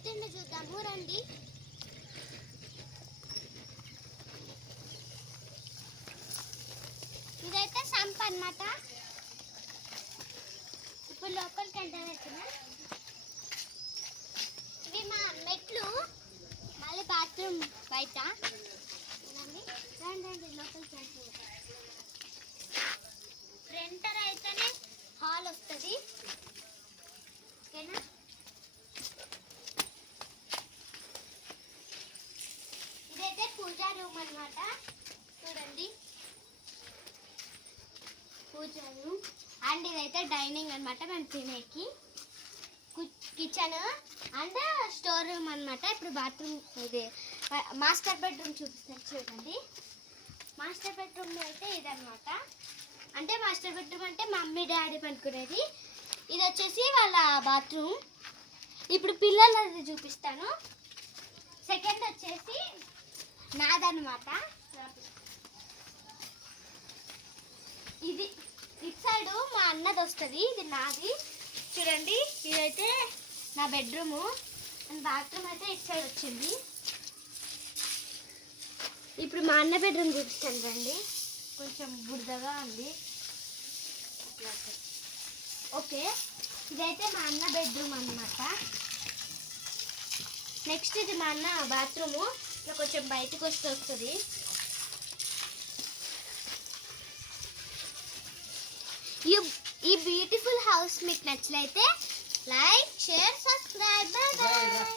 కొత్తిండి చూద్దాము రండి. ఇదైతే సంప్ అన్నమాట. ఇప్పుడు లోపలికి వెళ్తాను. ఇవి మా మెట్లు, మళ్ళీ బాత్రూమ్ బయట. రండి లోపలికి వెళ్తాను. ఫ్రంటర్ అయితేనే హాల్ వస్తుంది. ఓకేనా? ఇదైతే పూజా రూమ్ అన్నమాట. చూడండి పూజా రూమ్. అండ్ ఇదైతే డైనింగ్ అన్నమాట, మేము తినేకి. కిచెన్ అండ్ స్టోర్ రూమ్ అన్నమాట. ఇప్పుడు బాత్రూమ్, ఇది మాస్టర్ బెడ్రూమ్ చూపిస్తాను చూడండి. మాస్టర్ బెడ్రూమ్ అయితే ఇదన్నమాట. అంటే మాస్టర్ బెడ్రూమ్ అంటే మమ్మీ డాడీ పడుకునేది. ఇది వచ్చేసి వాళ్ళ బాత్రూమ్. ఇప్పుడు పిల్లలది చూపిస్తాను. సెకండ్ వచ్చేసి నాదన్నమాట. ఇది ఇటు సైడు మా అన్నది వస్తుంది, ఇది నాది. చూడండి ఇదైతే నా బెడ్రూము. అండ్ బాత్రూమ్ అయితే ఇటు సైడ్ వచ్చింది. ఇప్పుడు మా అన్న బెడ్రూమ్ చూపిస్తాను రండి. కొంచెం బురదగా ఉంది. ఓకే, ఇదైతే మా అన్న బెడ్రూమ్ అన్నమాట. నెక్స్ట్ ఇది మా అన్న బాత్రూము. ఇలా కొంచెం బయటకు వస్తుంది. ఈ బ్యూటిఫుల్ హౌస్ మీకు నచ్చినట్లయితే like, share, subscribe. Bye bye.